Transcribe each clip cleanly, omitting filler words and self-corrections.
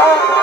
Oh,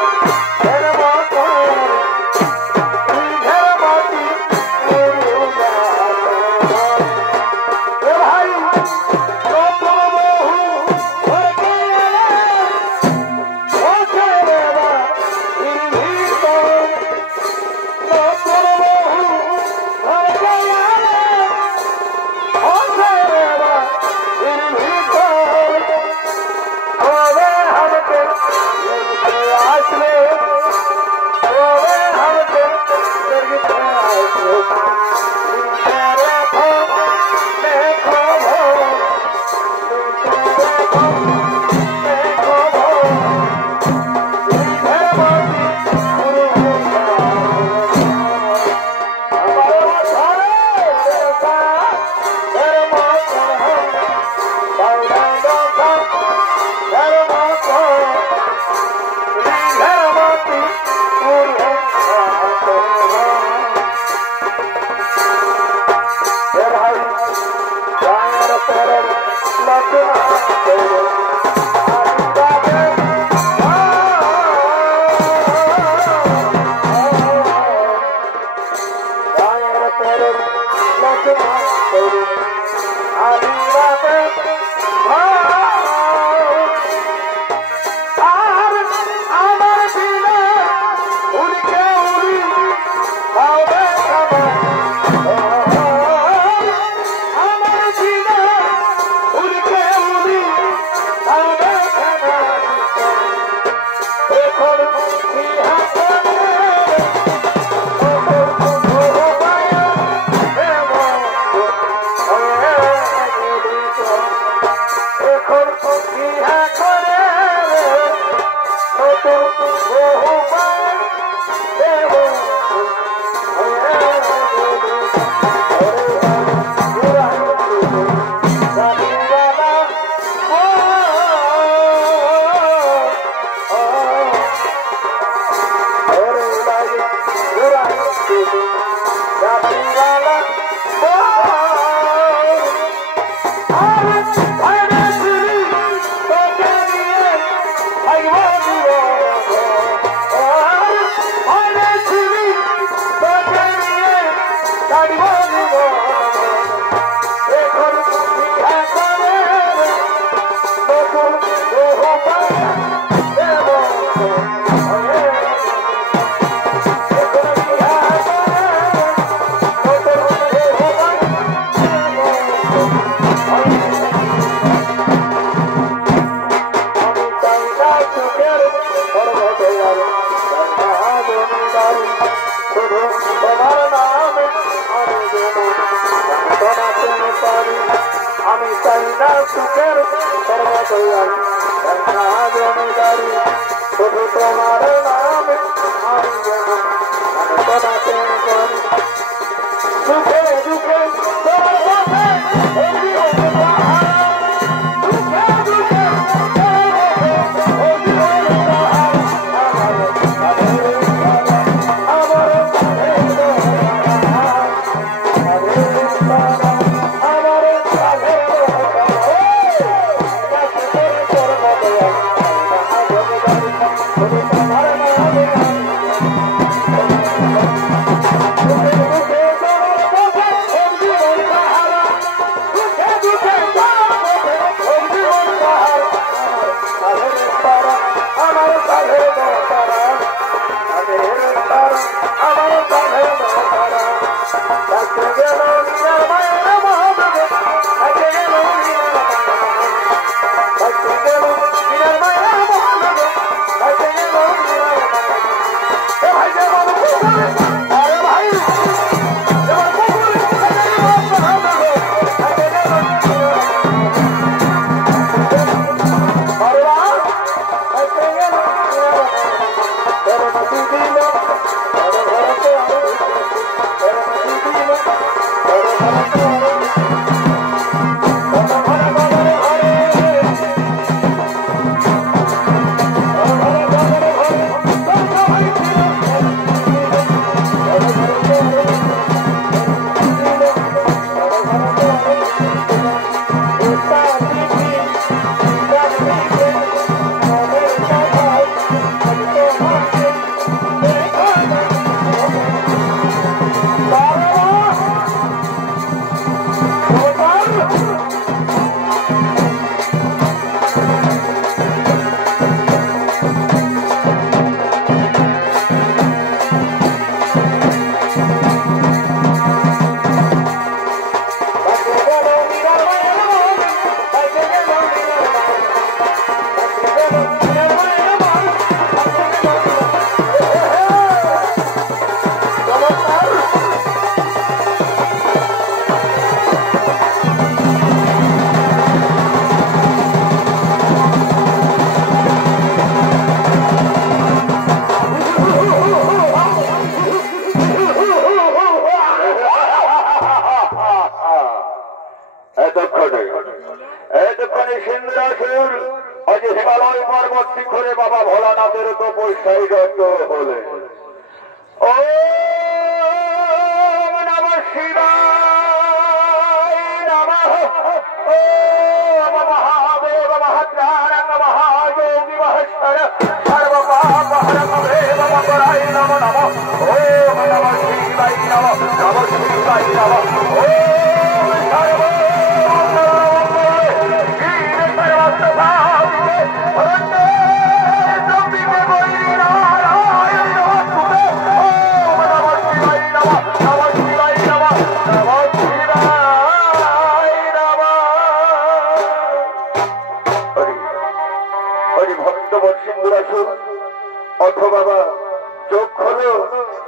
চোখ খোলো,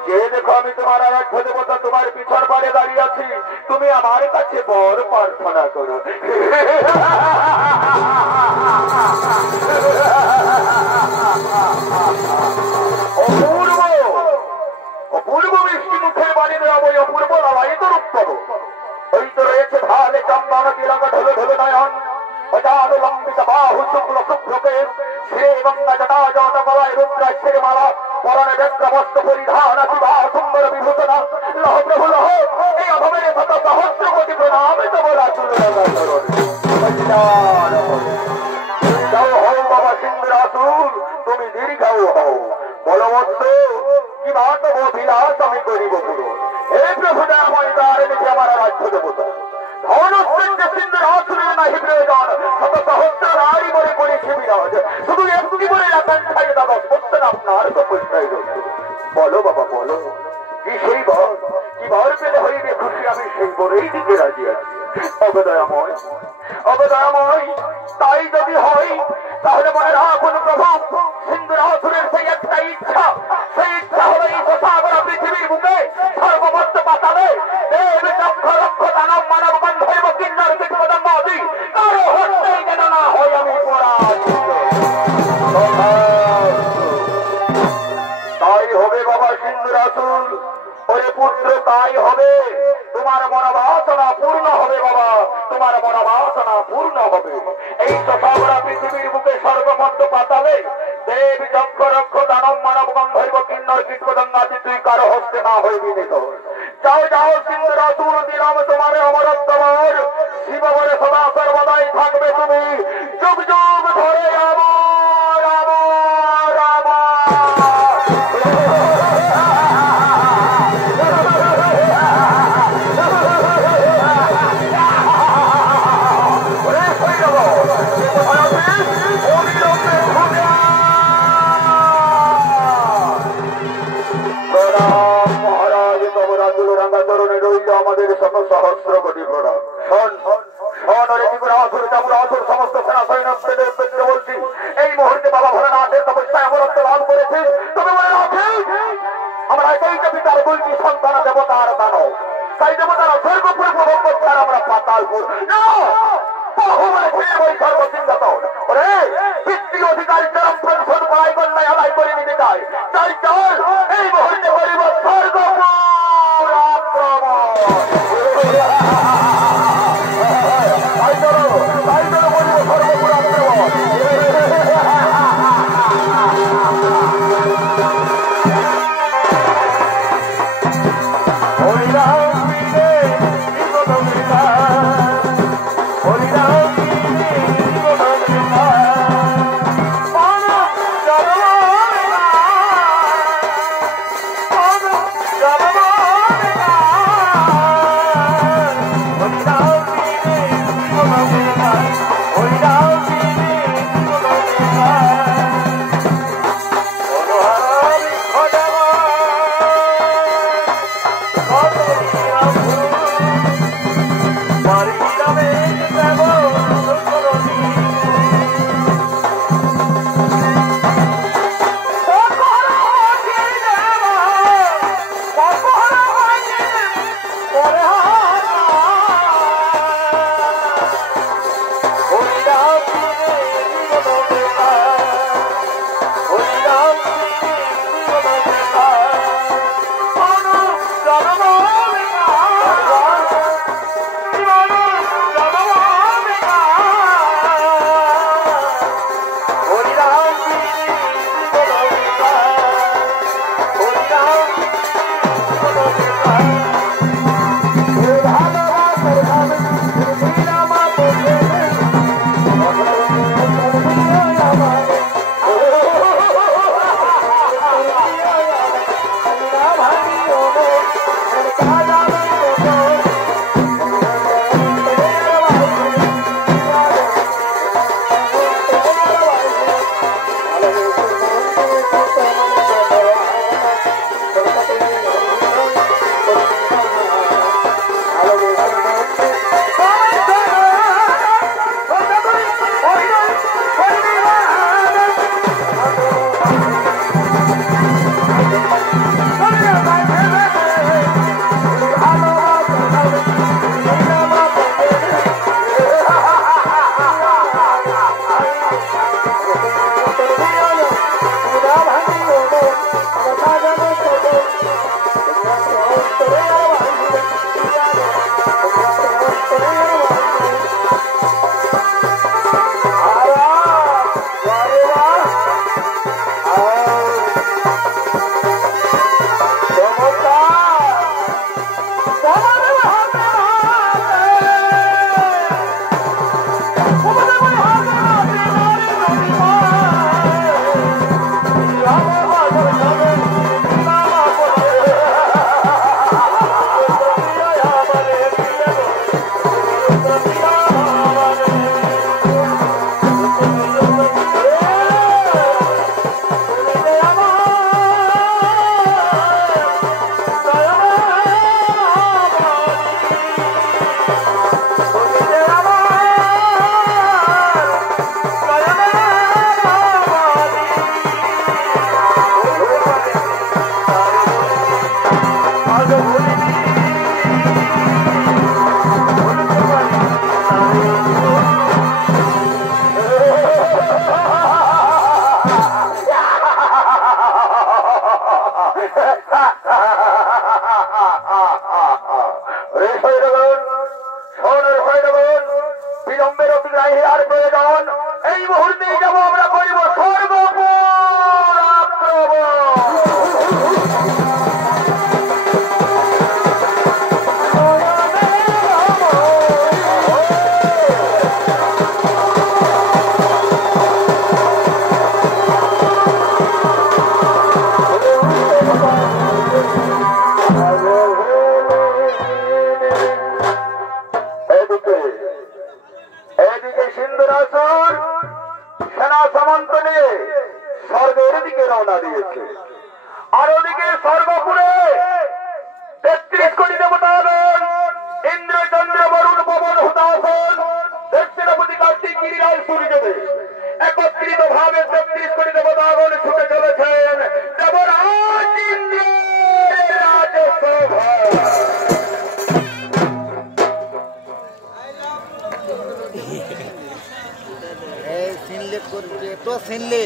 যে দেখো আমি তোমার আরাধ্য দেবতা তোমার পিছন পাড়ে দাঁড়িয়ে আছি, তুমি আমার কাছে বর প্রার্থনা করো। অপূর্ব অপূর্ব মিষ্টি মুখের বাণী দেওয়া বই অপূর্ব লালায়িত রূপ করো। ওই তো রয়েছে ঢালে চন্দন তিলক ঢোলো ঢোলো নয়ন, লম্বিত বাহু শুক্ল শুভ্রকে শ্রী গঙ্গা জটা জট গলায় রুদ্রাক্ষের মালা পরনে ব্যগ্রবস্ত্র পরিধান বিবাহ সুন্দর বিভূষণ লহ প্রভু লহ এই অভবের শত সহস্র কোটি প্রণাম তো বলা দীর্ঘাও হও বাবা সিন্ধুরাসুর, তুমি দীর্ঘাও হও। বলবন্ত কি বাত অভিলাষ আমি করিব পুরো। হে প্রভু দয়াময় দ্বারে দেখে আমার রাজ্য দেবতা ধনশ্রেষ্ঠ সিন্ধুরাসুরের নাহি প্রয়োজন, শত সহস্র নারী বলে করেছে বিরাজ, শুধু একটি বলে আকাঙ্ক্ষায় দাদা বলছেন আপনার তপস্যায় রয়েছে। বলো বাবা বলো, কি সেই বর, কি বর পেলে হইবে খুশি, আমি সেই বরেই দিতে রাজি আছি। অবদয়াময় অবদয়াময়, তাই যদি হয় তাহলে মনে রাখুন প্রভু, সিন্ধুরাসুরের সেই একটা ইচ্ছা, সেই ইচ্ছা হলো এই সাগরা পৃথিবীর বুকে সর্বমস্ত পাতালে দেব লক্ষ লক্ষ দানব মানব গন্ধর্ব কিন্নর কীটপতঙ্গ আদি কারো হস্তেই যেন না হয় আমি পরাজিত। তাই হবে বাবা সিন্ধুরাসুর, ওরে পুত্র তাই হবে, তোমার মনোবাসনা পূর্ণ হবে বাবা, তোমার মনোবাসনা পূর্ণ হবে। এই তো সাগরা পৃথিবীর বুকে সর্বমধ্য পাতালে দেব যক্ষ রক্ষ দানব মানব গন্ধর্ব কিন্নর কীটপতঙ্গ আদি তুই কারো হস্তে না হইবি নিত। যাও যাও সিন্ধুরাসুর, দিলাম তোমার অমরত্ব বর, শিব বলে সদা সর্বদাই থাকবে তুমি, যুগ যুগ ধরে আমার আমার আমার। আমাদের শত সহস্র কোটি প্রণাম। সমস্ত সেনা সৈন্যদের বলছি, এই মুহূর্তে বাবা ভোলেনাথের তপস্যায় অমরত্ব লাভ করেছে। তবে মনে রাখি, আমরা একই পিতার দুইটি সন্তান দেবতার দানব, তাই দেবতারা স্বর্গপুর প্রভোগ করছে আর আমরা পাতালপুর সর্বসিংহত। ওরে পিতৃ অধিকার চরম প্রতিশোধ করাই কন্যায় আদায় করে নিতে চাই। তাই চল এই মুহূর্তে করিব স্বর্গপুর আক্রমণ। তাই চলো করিব স্বর্গপুর আক্রমণ। হরিরাম বিলম্বের অতিগ্রাহী আর প্রয়োজন এই মুহূর্তে যাব আমরা করিব সর্বপুর সেনা সামন্ত নিয়ে স্বর্গের দিকে রওনা দিয়েছে। আর ওদিকে স্বর্গপুরে ৩৩ কোটি দেবতাগণ ইন্দ্র চন্দ্র বরুণ পবন হুতাসন দক্ষিণপতি কার্তিক গিরিরাজ সূর্যদেব একত্রিত ভাবে ৩৩ কোটি দেবতাগণ ছুটে চলেছেন দেবরাজ ইন্দ্রের রাজসভায়। করছে তো সিনলে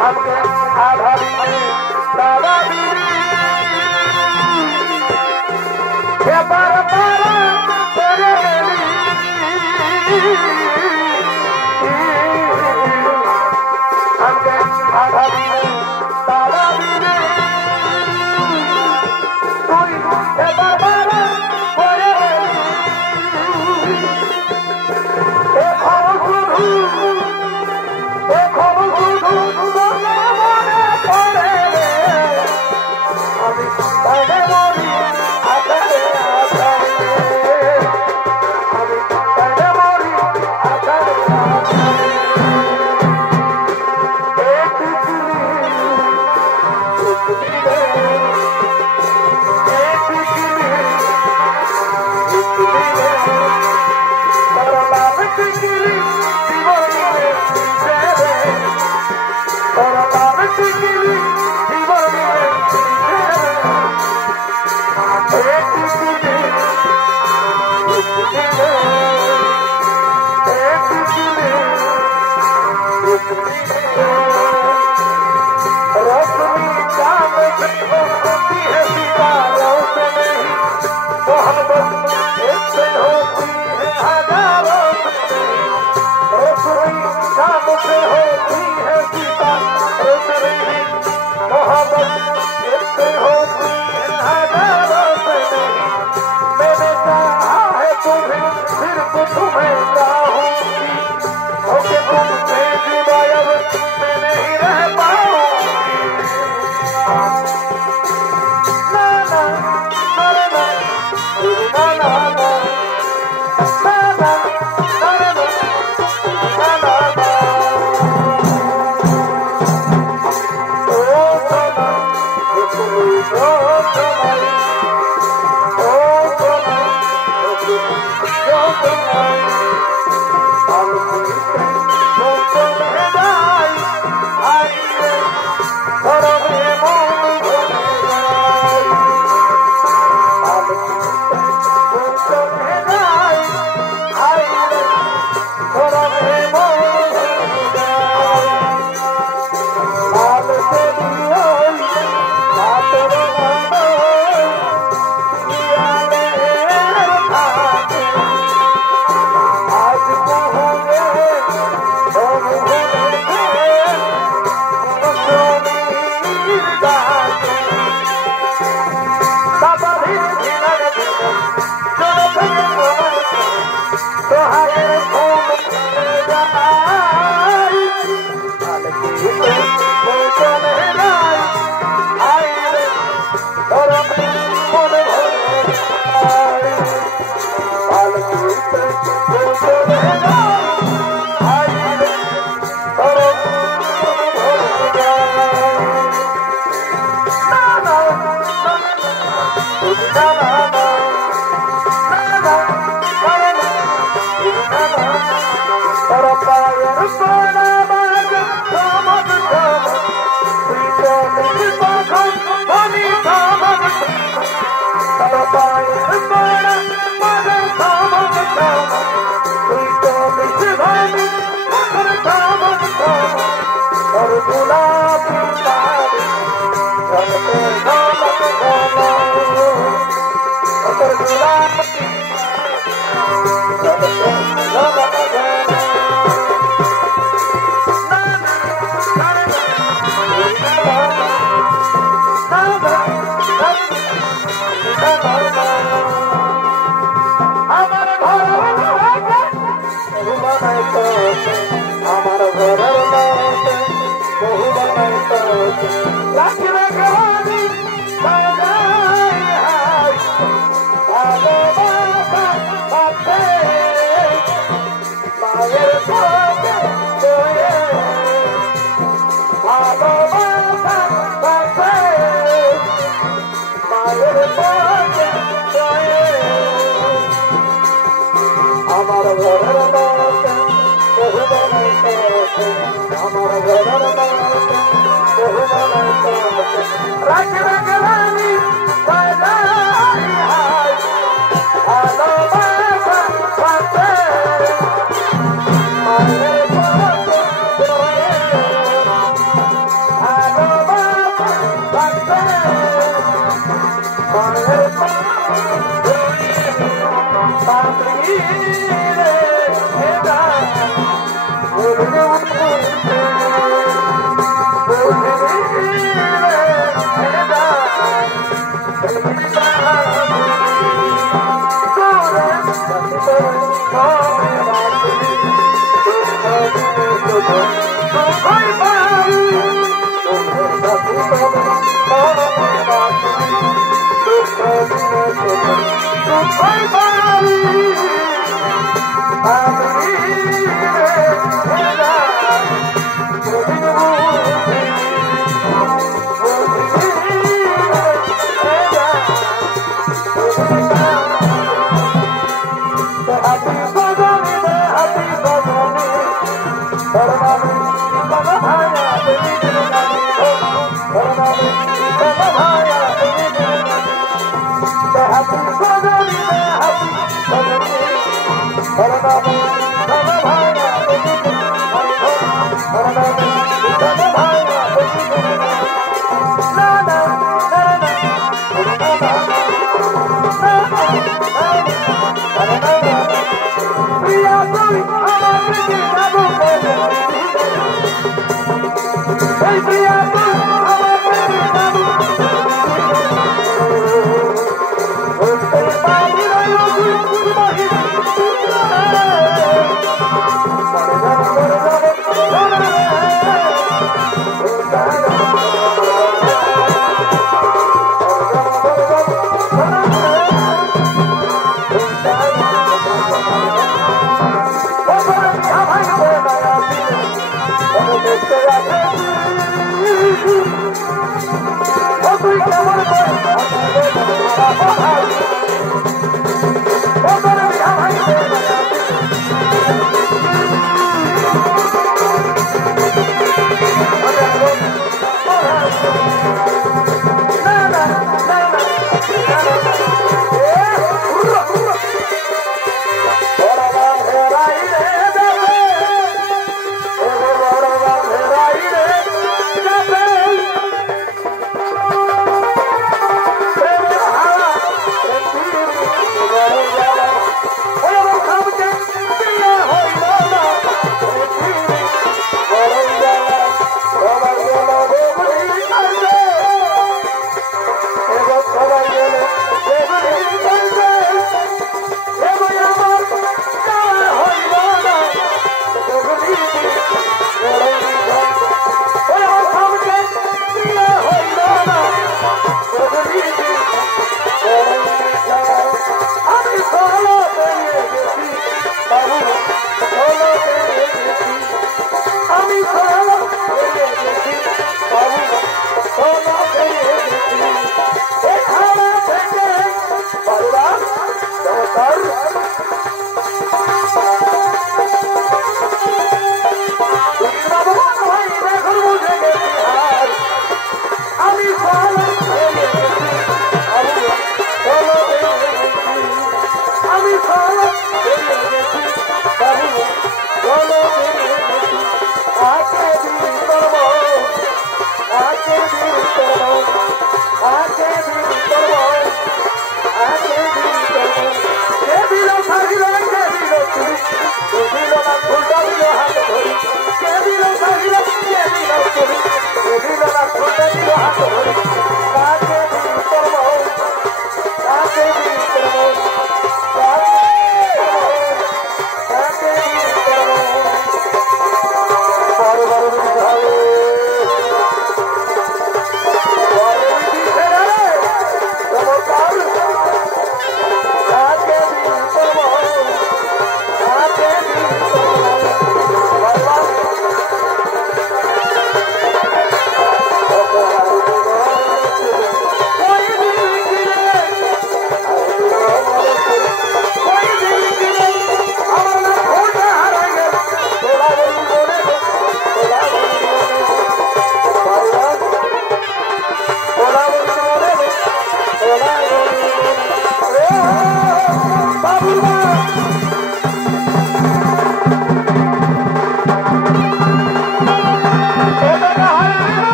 हमके आधा भी दादा बीवी ये पर तेरे हमके आधा भी दादा बीवी तू ये पर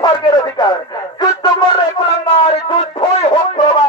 স্বর্গের অধিকার যুদ্ধ করলে কুলাঙ্গার যুদ্ধই হোক প্রভা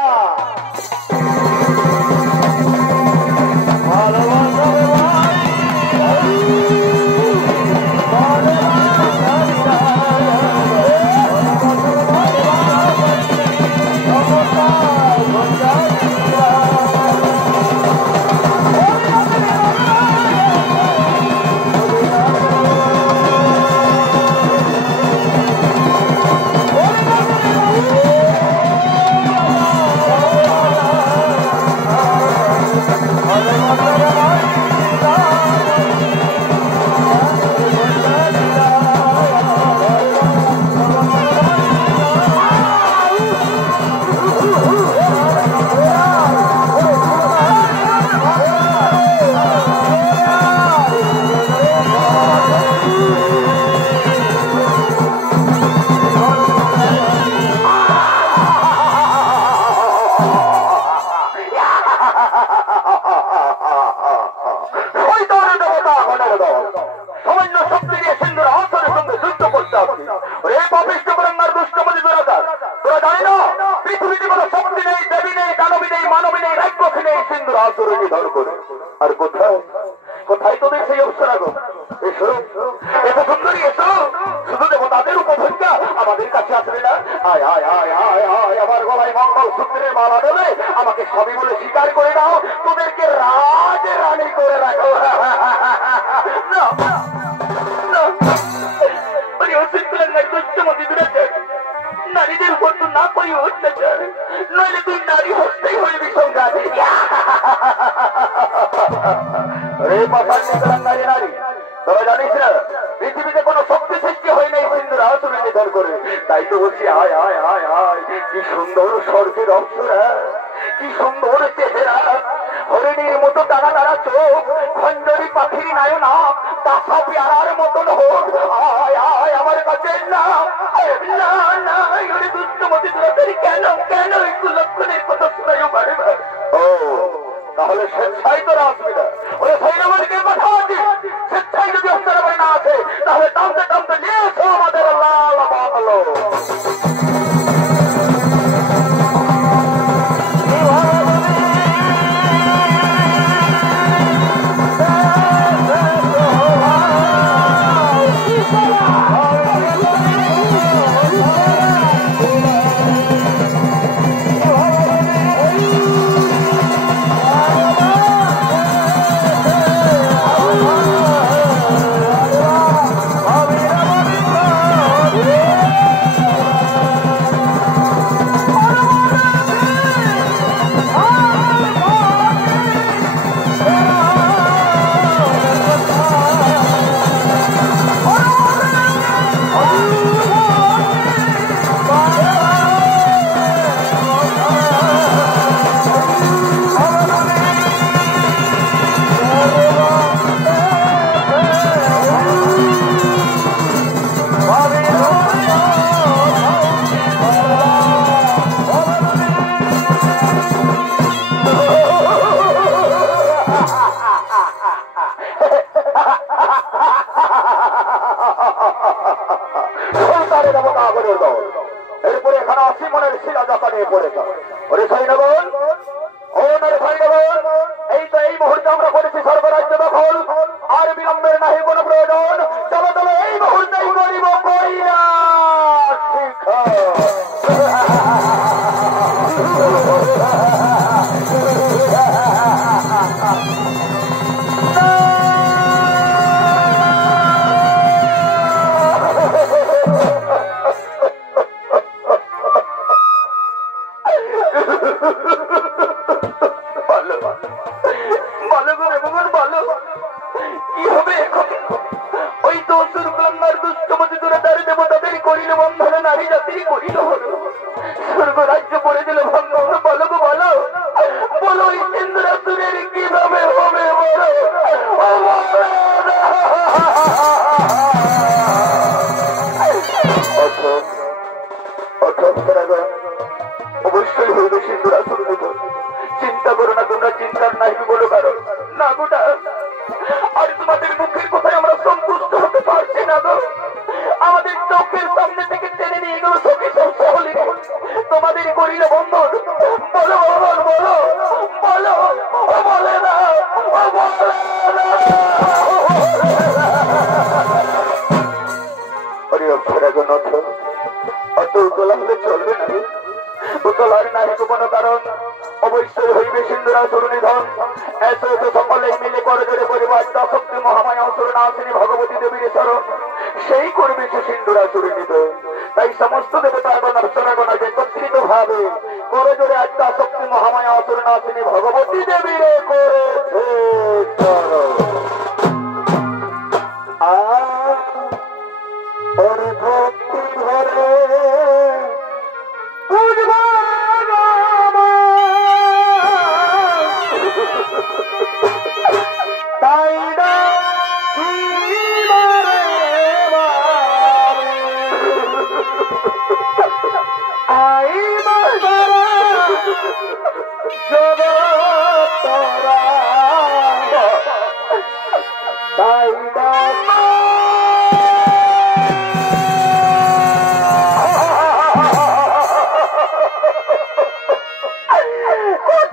শয়তানের দেবতা গণের দল সামান্য শক্তি দিয়ে সিন্ধুর আসনের সঙ্গে যুদ্ধ করতে আসছি। এই পাপিষ্ট বরঙ্গার দুষ্টমতি দুরাকার তোরা জানি না পৃথিবীতে কোনো শক্তি নেই, দেবী নেই, দানবী নেই, মানবী নেই, রাক্ষসী নেই সিন্ধুর আসরে নিধন করে। আর কোথায় কোথায় তোদের সেই অবসরাগ? এসো এত সুন্দরী, এসো। শুধু দেবতাদের উপভোগ্যা আমাদের কাছে আসবে না? আয় আয় আয় আয় আয় আমার গলায় মঙ্গল সূত্রের মালা দেবে, আমাকে সবই বলে স্বীকার করে দাও, তোদেরকে রাজ রানী করে রাখো। না না, ওই অসিদ্ধের দুষ্টমতি দূরেছে। নারীদের উপর তো না করি অত্যাচার, নইলে তুই নারী হতেই হইবি সংঘাত। রে পাশার নিকলাঙ্গারি নারী, তোরা জানিস না পৃথিবীতে কোনো শক্তি সৃষ্টি হয় নাই সিন্ধুর আসনে নিধন করে। তাই তো বলছি আয় আয় আয় আয়, কি সুন্দর স্বর্গের অপ্সরা, কি সুন্দর চেহারা, হরিণীর মতো টানা টানা চোখ, খঞ্জরি পাখির নায়না, কাঁচা পেয়ারার মতন হোক। আয় আয় আমার কাছে। না না না, ওরে দুষ্টমতি দুরাচারী, কেন কেন একটু লক্ষণের কথা শোনাইও বারে বার? ও তাহলে স্বেচ্ছায় তোরা আসবি না? ওরে সৈন্যবাহিনীকে কথা আছে, স্বেচ্ছায় যদি অস্ত্রাবাহিনী না আছে তাহলে টানতে টানতে নিয়ে এসো আমাদের লাল বাংলো। এরপরে এখানে অসীম মনের শিলা জপা নিয়ে পড়েছে। ওরে সৈন্যগণ, ও নরে সৈন্যগণ, এই তো এই মুহূর্তে আমরা করেছি সর্বরাজ্য দখল। আর বিলম্বের নাহি কোনো প্রয়োজন। চলো চলো এই মুহূর্তেই করিব কইরা শিখা। কি হবে এখন? ওই তো সুরকলঙ্গার দুষ্টমতি দুরাচারী দেবতাদের করিল বন্ধন, নারী জাতির করিল হল, স্বর্গ রাজ্য পড়ে দিল ভঙ্গ। বলো গো বলো, বলো এই সিন্ধুরাসুরের কিভাবে হবে বলো? অবশ্যই হইবে সিন্ধুরাসুর নিধন। চিন্তা করো না তোমরা, চিন্তার নাই বলো কারণ না গোটা। আর তোমাদের মুখের কথায় আমরা সন্তুষ্ট হতে পারছি না গো। আমাদের চোখের সামনে থেকে টেনে নিয়ে গেল সখী সব সহলে তোমাদের করিল বন্ধন। বলো বলো বলো বলো, বলে না অত উতলা হলে চলবে না, উতলার নাই কোনো কারণ। অবশ্যই হইবে সিন্ধুরাসুর নিধন। এসো তো সকলেই মিলে করে জোরে পরিবার শক্তি মহামায়া অসুর নাসিনী ভগবতী দেবীর শরণ, সেই করবে সে সিন্ধুরাসুর নিধন। তাই সমস্ত দেবতাগণ অপ্সরাগণ একত্রিত ভাবে করে জোরে আত্মা শক্তি মহামায়া অসুর নাসিনী ভগবতী দেবীর করেছে শরণ। ভক্তি ধরে তাই না আই জগৎ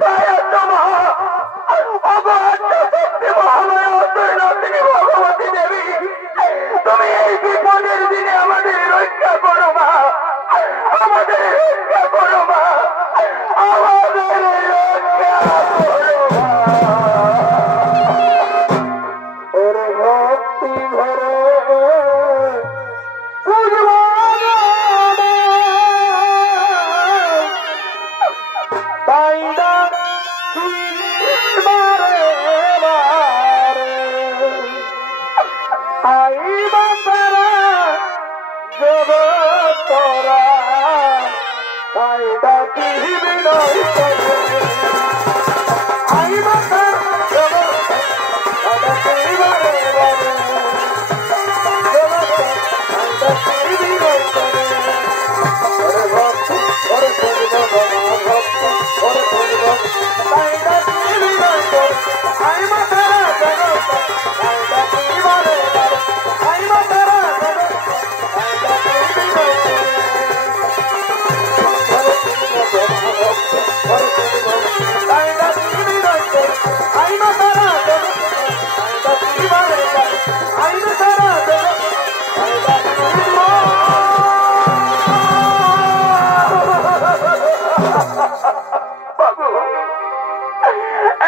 কোথায় আছো মা? অবাধ্য শক্তি মহামায়া অসুর নাসিনী ভগবতী দেবী, তুমি এই বিপদের দিনে আমাদের রক্ষা করো মা, আমাদের রক্ষা করো মা, আমাদের রক্ষা করো মা। ওরে ভক্তি ভরে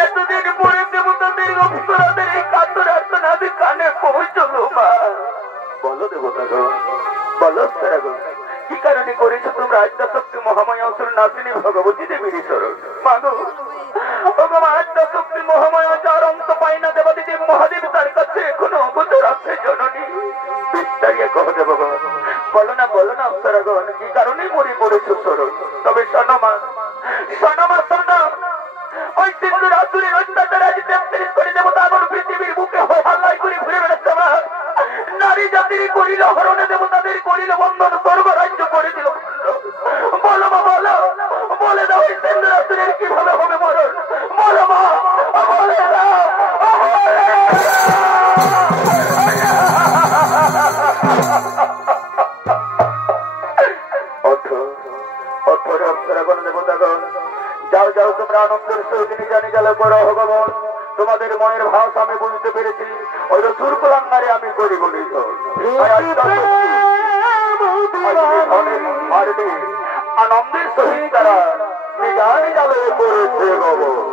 এতদিন পরে দেবতাদের অপ্সরাদের এই কাতর আর্তনাদের কানে পৌঁছলো মা। বলো দেবতাগণ, বলো অপ্সরাগণ, কি কারণে করেছো তোমরা আদ্যাশক্তি মহামায়া অসুর নাসিনী ভগবতী দেবীর স্মরণ? মাগো ভগবান আদ্যাশক্তি মহামায়া যার অন্ত পায় না, দেবাদিদেব মহাদেব তার কাছে এখনো অবসর আছে জননী। বিস্তারিয়ে কহ দেবগণ, বলো না অপ্সরাগণ, কি কারণে মরে পড়েছো স্মরণ? তবে শোনো মা, শোনো মা, শোনো। ওই সিন্ধুর আসুরের অত্যাচার আজ 33 কোটি দেবতাগণ পৃথিবীর বুকে হাল্লাই করে ঘুরে বেড়াচ্ছে মা। নারী জাতির করিল হরণে, দেবতাদের করিল বন্ধন, স্বর্গ রাজ্য করে দিল খণ্ড। বলো মা, বলো, বলে দাও ওই সিন্ধুর আসুরের কিভাবে হবে মরণ? বলো মা, বলে দাও, দেবতাগণ যাও যাও, তোমরা আনন্দের সহিত জানি গেলে করো ভগবান। তোমাদের মনের ভাষ আমি বুঝতে পেরেছি, ওই সুর কুলাঙ্গারে আমি করি বলিত আনন্দের সহিত তারা নিজানি যাবে করেছে ভগবান।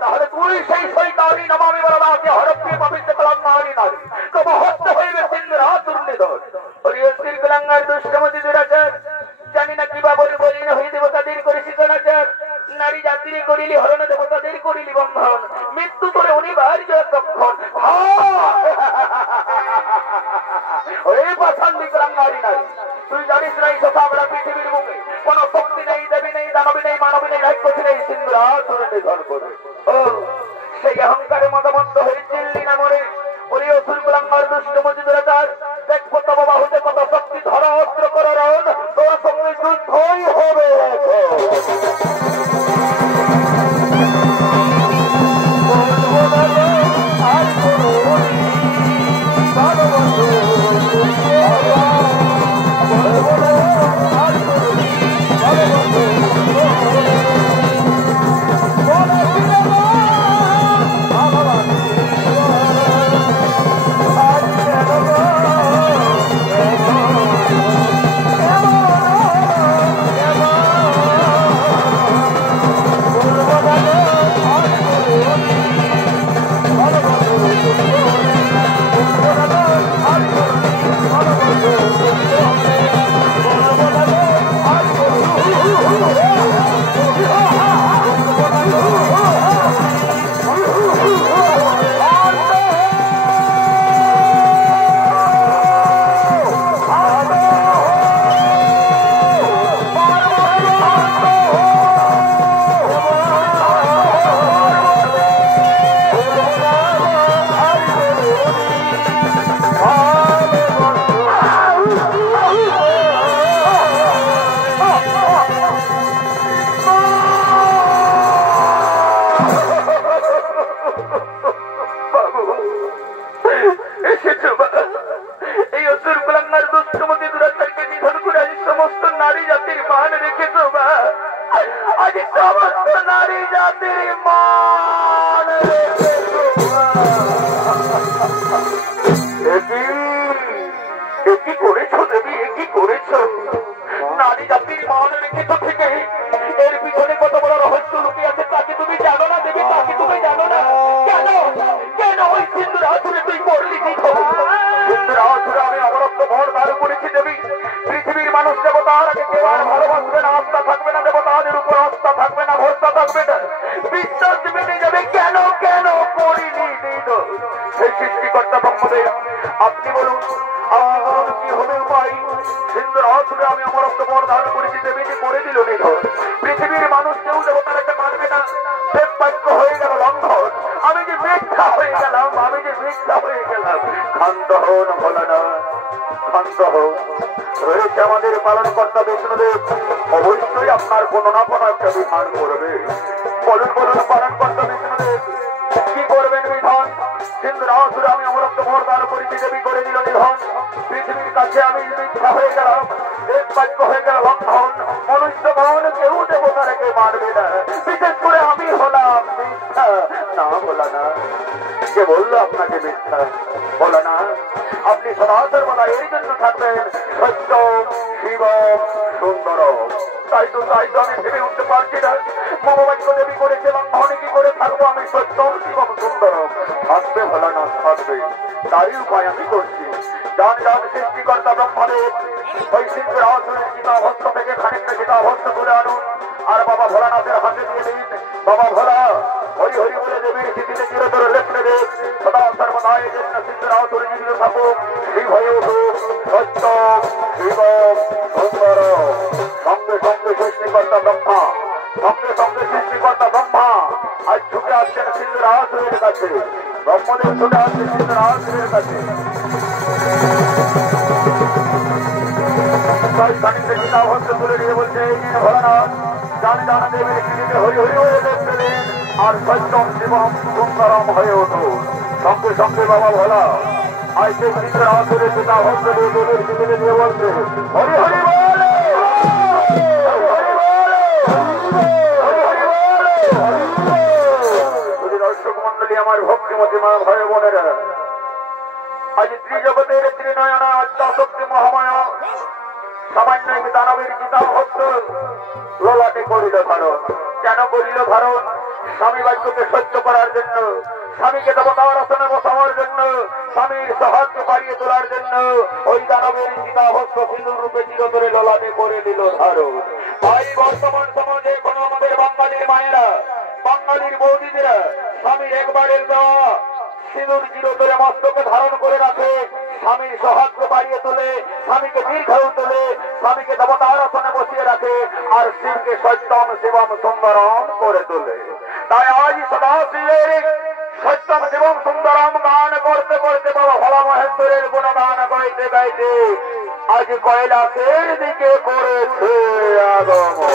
তাহলে তুই সেই শৈতানি নমামি বলা হরপ্পে পবিত্র কলাঙ্গারি নারী তব হস্ত হইবে সিন্ধুরা দুর্নিধর হরিয়শ্রীর কলাঙ্গার দুষ্টমতি দুরাচার জানি না কিবা বলি বলিন হই দেবতাদের করেছি কলাচার নারী জাতির করিলি হরণ দেবতাদের করিলি বন্ধন মৃত্যু করে অনিবার্য তখন ওই পাথান্দি কলাঙ্গারি নারী তুই জানিস না এই সকাবরা পৃথিবীর মুখে কোন শক্তি নেই, দেবী নেই, দানবী নেই, মানবী নেই, রাক্ষসী নেই, সিন্ধুরা দুর্নিধর করে। ও সেই অহংকারে মদমত্ত হয়ে চিল্লি না মরে ওরে অসুর কুলাঙ্গার দুষ্ট মজিদুরাচার দেখবো তব বাহুতে কত শক্তি, ধর অস্ত্র কর রণ, তোর সঙ্গে যুদ্ধই হবে। সিন্ধুরাসুরে তুই করলি কি খবর? সিন্ধুরাসুরে আমি অমরত্ব ভর দাঁড় করেছি দেবী। পৃথিবীর মানুষ দেবতারাকে কেউ আর ভালোবাসবে না, আস্থা থাকবে না, দেবতাদের উপর আস্থা থাকবে না, ভরসা থাকবে না, বিশ্বাস বেড়ে যাবে। কেন কেন করিনি নিধন? সেই সৃষ্টিকর্তা ব্রহ্মদেব আপনি বলুন, আপনি বলুন কি হবে উপায়? সিন্ধুরাসুরে আমি অমরত্ব ভর দাঁড় করেছি দেবী, যে করে দিল নিধন। পৃথিবীর মানুষ কেউ দেবতারাকে মানবে না, প্রেম বাক্য হয়ে গেল লঙ্ঘন। আমি যে মিথ্যা হয়ে গেলাম, আমি যে মিথ্যা হয়ে গেলাম। ক্ষান্ত হন ভোলানা, ক্ষান্ত হন। রয়েছে আমাদের পালন কর্তা বিষ্ণুদেব, অবশ্যই আপনার কোনো না কোনো একটা বিধান করবে। বলুন বলুন পালন কর্তা বিষ্ণুদেব, কি করবেন বিধান? সিন্ধুরাসুরে আমি অমরত্ব ভর দাঁড় করেছি দেবী, করে দিল নিধন। পৃথিবীর কাছে আমি মিথ্যা হয়ে গেলাম, এক বাক্য হয়ে গেল লঙ্ঘন। মনুষ্য মন কেউ দেবতারাকে মারবে না, বিশেষ করে আমি হলাম মিথ্যা। না বলা না, কে বললো আপনাকে মিথ্যা? বলো না, আপনি সদা সর্বদা এই জন্য থাকবেন সত্য শিব সুন্দর। তাই তো আমি ভেবে উঠতে পারছি না, মমবাক্য দেবী করেছে লঙ্ঘন, কি করে থাকবো আমি সত্য শিবম সুন্দর? থাকবে ভালো না থাকবে, তারই উপায় আমি করছি। জান জান সৃষ্টিকর্তা ব্রহ্মদেব, ওই সিন্ধুরাসুরের চিতাভস্ম থেকে খানিকটা চিতাভস্ম তুলে আনুন, আর বাবা ভোলানাথের হাতে দিয়ে দিন। বাবা ভোলা হরি হরি বলে দেবীর চিঠিতে চিরতর লেখতে দেব। সদা সর্বদা এই জন্য সিন্ধুরাসুরে জীবিত থাকুক, শিব হয়ে উঠুক সত্য শিব সুন্দর। সঙ্গে সঙ্গে সৃষ্টিকর্তা ব্রহ্মা, সঙ্গে সঙ্গে সৃষ্টিকর্তা ব্রহ্মা আজ ছুটে আসছেন সিন্ধুরাসুরের কাছে। ব্রহ্মদেব ছুটে আসছেন সিন্ধুরাসুরের কাছে। খানিকটা চিতাভস্ম তুলে দিয়ে বলছে, এই নিন ভোলানাথ, জান জান দেবীর চিঠিতে হরি হরি হয়ে দেখতে দিন, আর সত্যম শিবম সুন্দরম হয়ে উঠুন। সঙ্গে সঙ্গে বাবা ভোলা আজ সেই সিন্ধুরাসুরের চিতাভস্ম দিয়ে দেবীর চিঠিতে দিয়ে বলছে, হরি হরি বল, দর্শক মন্ডলী, আমার ভক্তিমতী মা ভাই বোনেরা, আজ ত্রিজগতের ত্রিনয়না আদ্যাশক্তি মহামায়া সামান্য এক দানবের চিতাভস্ম ললাটে করিল ধারণ। কেন করিল ধারণ? স্বামী বাক্যকে সহ্য করার জন্য, স্বামীকে দেবতার আসনে বসাবার জন্য, স্বামীর সহায়কে বাড়িয়ে তোলার জন্য ওই দানবের চিতাভস্ম সিঁদুর রূপে চিরতরে ললাটে করে দিল ধারণ। তাই বর্তমান সমাজে এখন আমাদের বাঙালির মায়েরা, বাঙালির বৌদিদেরা স্বামীর একবারের দেওয়া সিঁদুর চিরতরে মস্তকে ধারণ করে রাখে, স্বামীর সহায়ক বাড়িয়ে তোলে, স্বামীকে দীর্ঘায়ু তোলে, স্বামীকে দেবতার আসনে বসিয়ে রাখে, আর শিবকে সত্যম শিবম সুন্দরম করে তোলে। তাই আজ সদাশিবের সত্যম শিবম সুন্দরম গান করতে করতে বাবা ভোলা মহেশ্বরের গুণগান গাইতে গাইতে আজ কৈলাসের দিকে করেছে আগমন।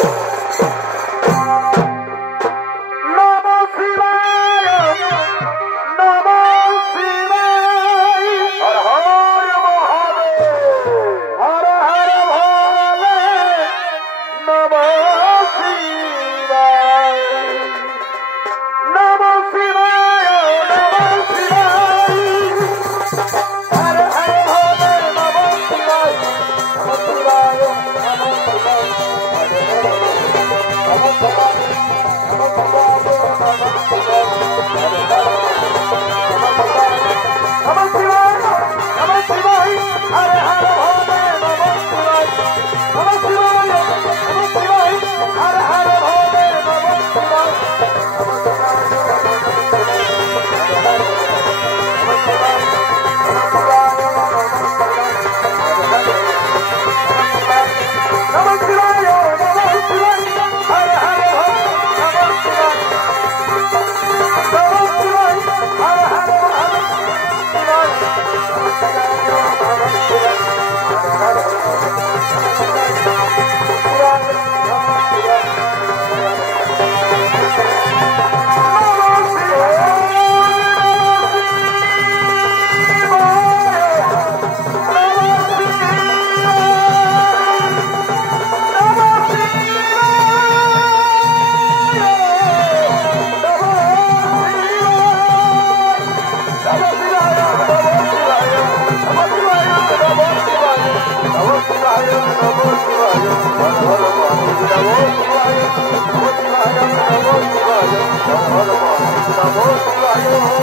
Namo Shivaya.